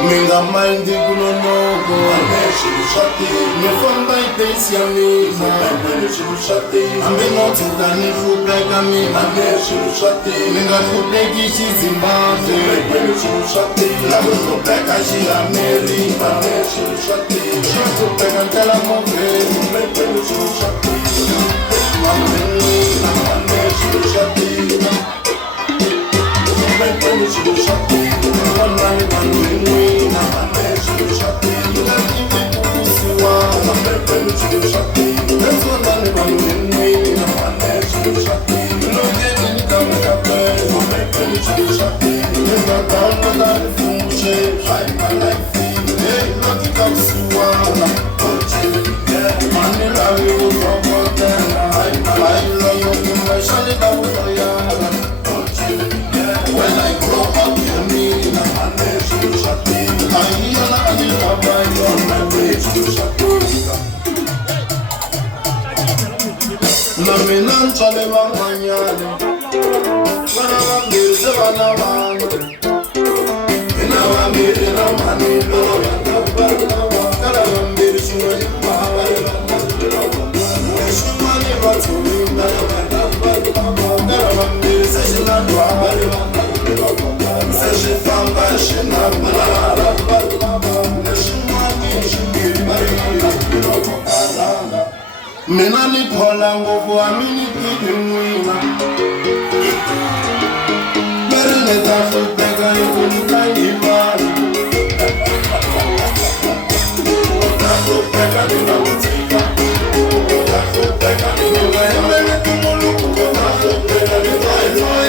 Minga mandi kunonogo ameshi shati mefamba itensi ya mima ameshi shati ambenga tukani fubega mima ameshi shati minga fubegi Zimbabwe ameshi shati labu fubega Ameri ameshi shati fubega tela mobe ameshi shati ameshi shati ameshi shati when I grow up, you mean Menani polango for a minute in winner. Better let us beg a little tiny man. That's what beg a little tika. That's what beg a little man. That's what beg a little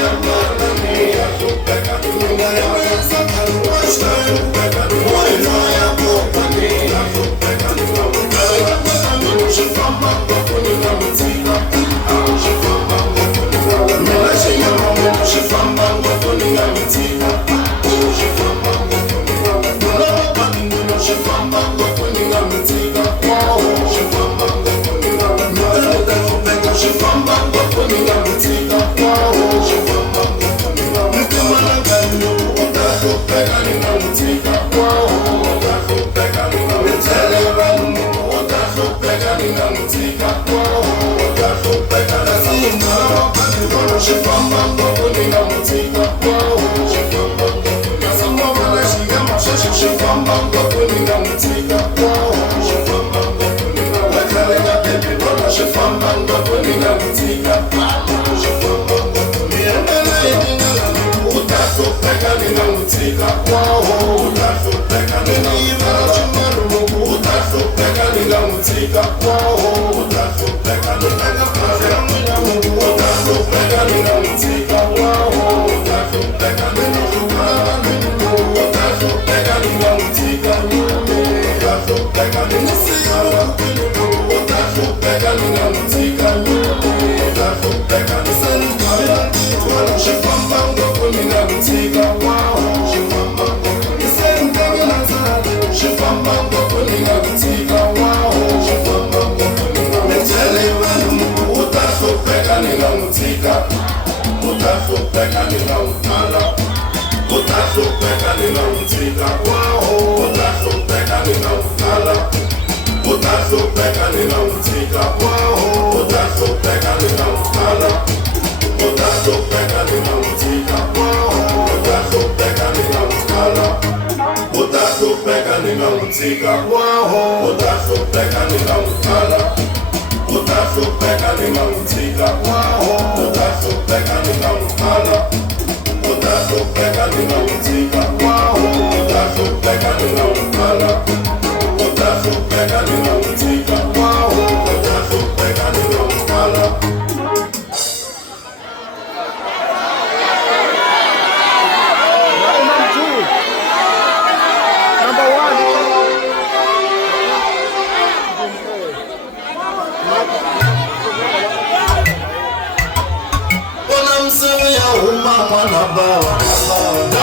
Mwana bawa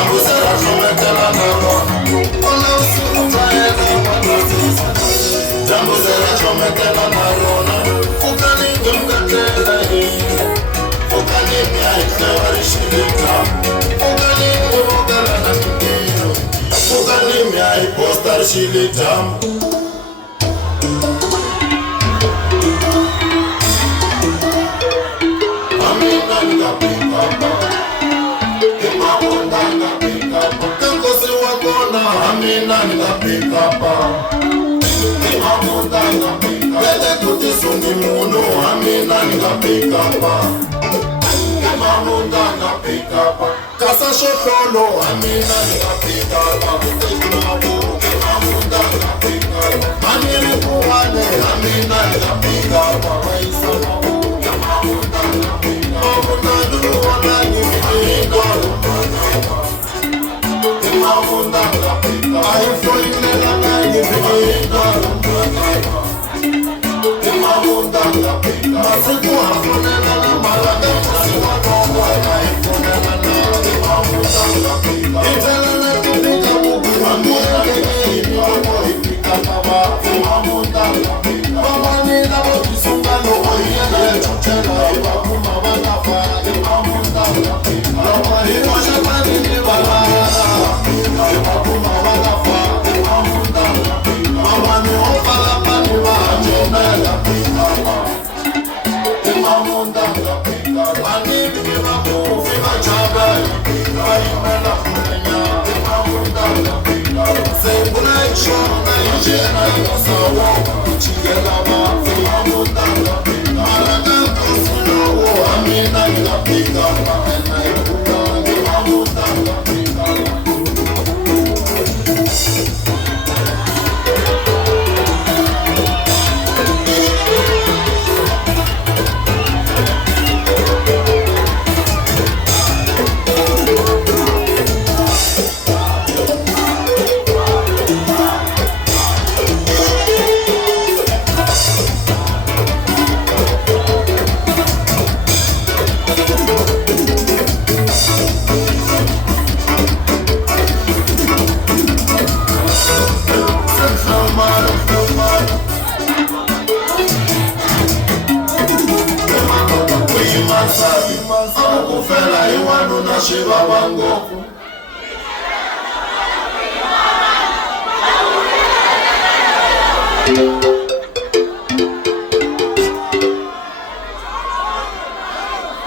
Casa Chocolo, amina la pica, Maniri Puane, amina la pica,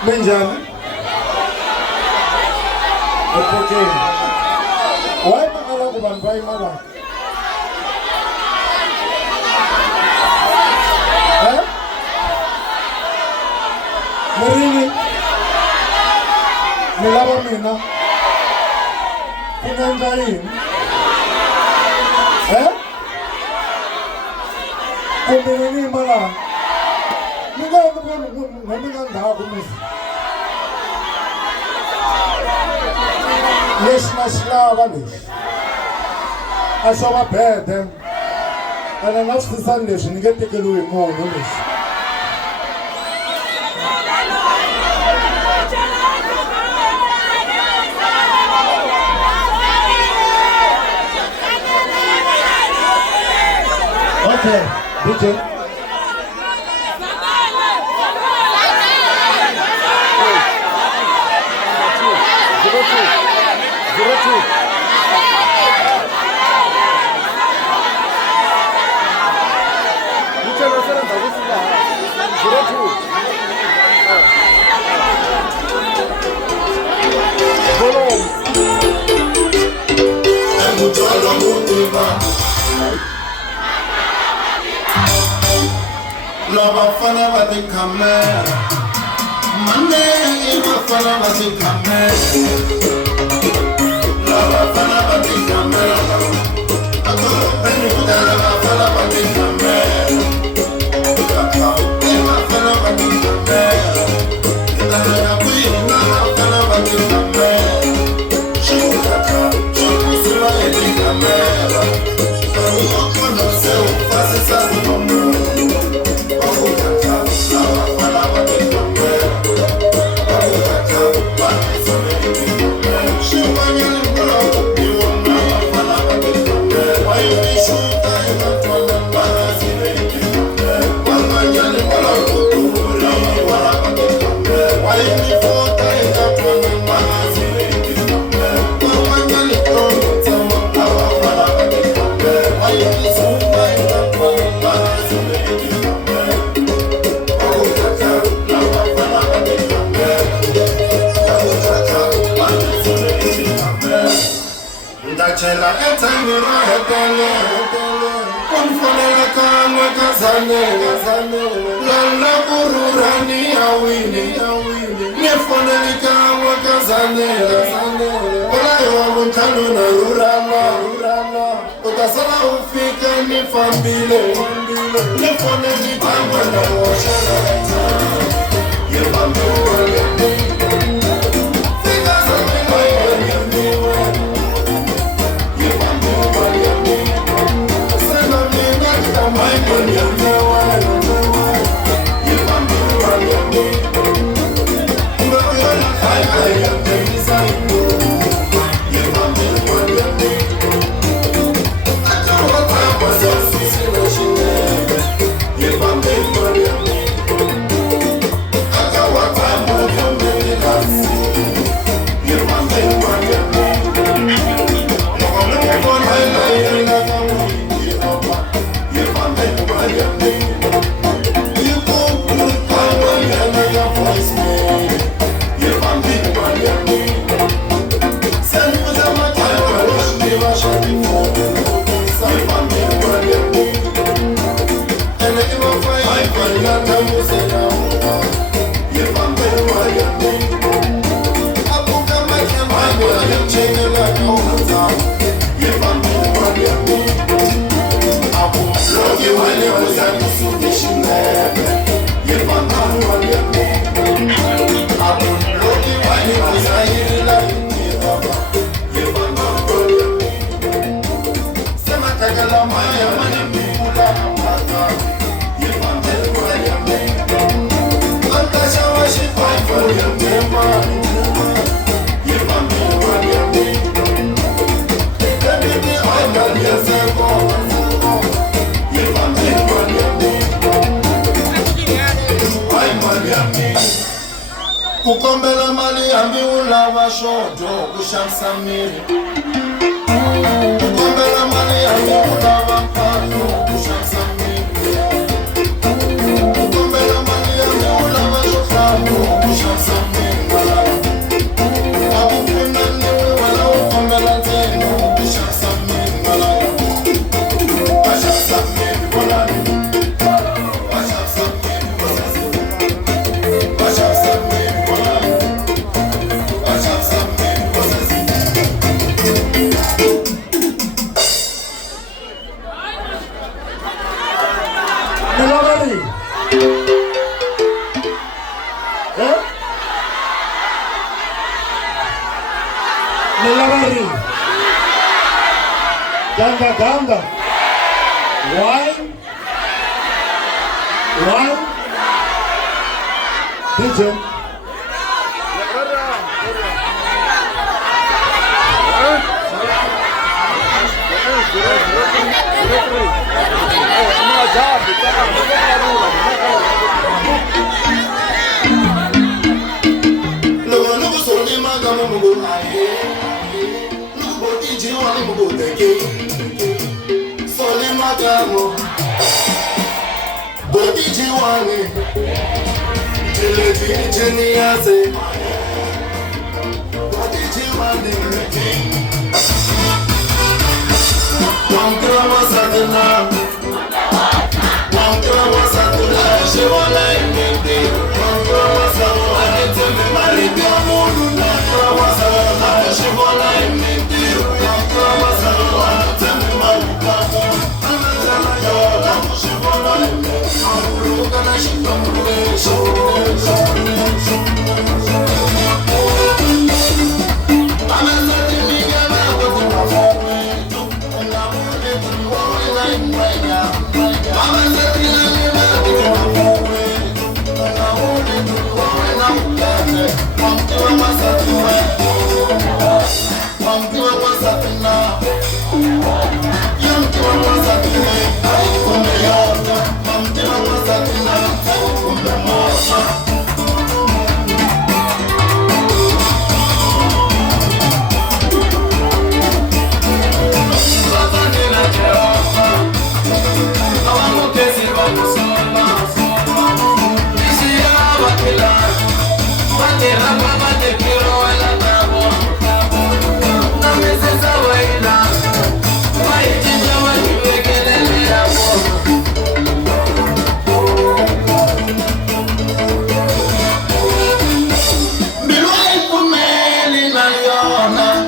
Benjamin. Okay. Why makala ko banbay mara? Marini. Nilaba mina. Pinandain. Kumbini mara. Naganda ako mo. Yes, naslava nish. Asoma bede. Ana nafsi sandesh nigete kelui mo nish. Okay, DJ. Love fana bati kamera, mane iba fana bati kamera. Love fana bati kamera, ato beni kudala fana bati kamera. Iba fana bati kamera, itala ya kui na fana bati kamera. Shukaka, shukusima eti kamera. Uko no se ufase sa unomu. Atela etangiro hetele Konfonela kamwe kazane Lala kururani awini Nefoneli kamwe kazane Ola yuwa mkanu na rurala Utasala ufika nifambile Nefoneli kamwe na washala Yefambile Fika zamino yemiwe Kukombela mali ambi ulawa shodo kushamsamiri Kukombela mali ambi ulawa mpano kushamsamiri Kukombela mali ambi ulawa shokano kushamsamiri Wakupina niwe wala ukombela teno kushamsamiri Washamsamiri walani Washamsamiri Washamsamiri Ganga. Wine. DJ. Logo soli magamo mugo aye. Logo DJ wali mugo teke. Soli magamo. DJ wali. Jele DJ ni ase. DJ wali. Mangala wasatuna. Mangala wasatuna. She wala imende. Mangala wasatuna. Aneteme maridi amulu. Mangala wasatuna. She wala imende. Mangala wasatuna. Aneteme maridi amulu. Aneteme yola. She wala imende. Amulu kana shikamule. Oh,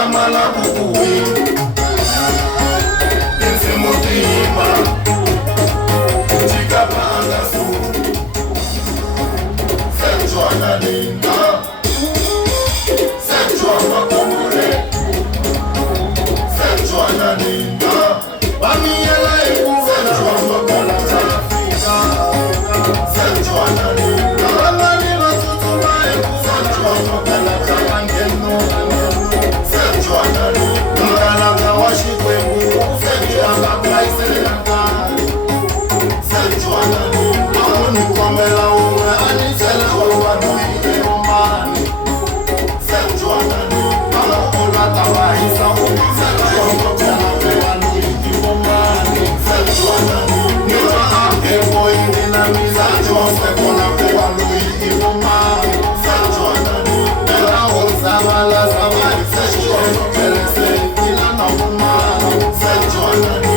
Kamala Bukuwe Nsemutima Chikapanga Su Senchwana Nina Senchwana Komure Senchwana Nina Bamiela Ekuwe Senchwana Kolata Senchwana Nina Bamani Masutuma Ekuwe Senchwana Kolata Angeno Senchwana Nina Ngalanga Washikwe Mbu Senchwana Kaiselanga Senchwana Nina Amuni Kwamela Uwe Anisela Uwa Nui Eomani Senchwana Nina Olata Wahisa Uwe Senchwana Kala Nui Eomani Senchwana Nina Akebo Indina Miza Jose Kona Kwa Nui Eomani Senchwana Nina Ela Ozabala Zamani Senchwana Kelese Ilana Umani Senchwana Nina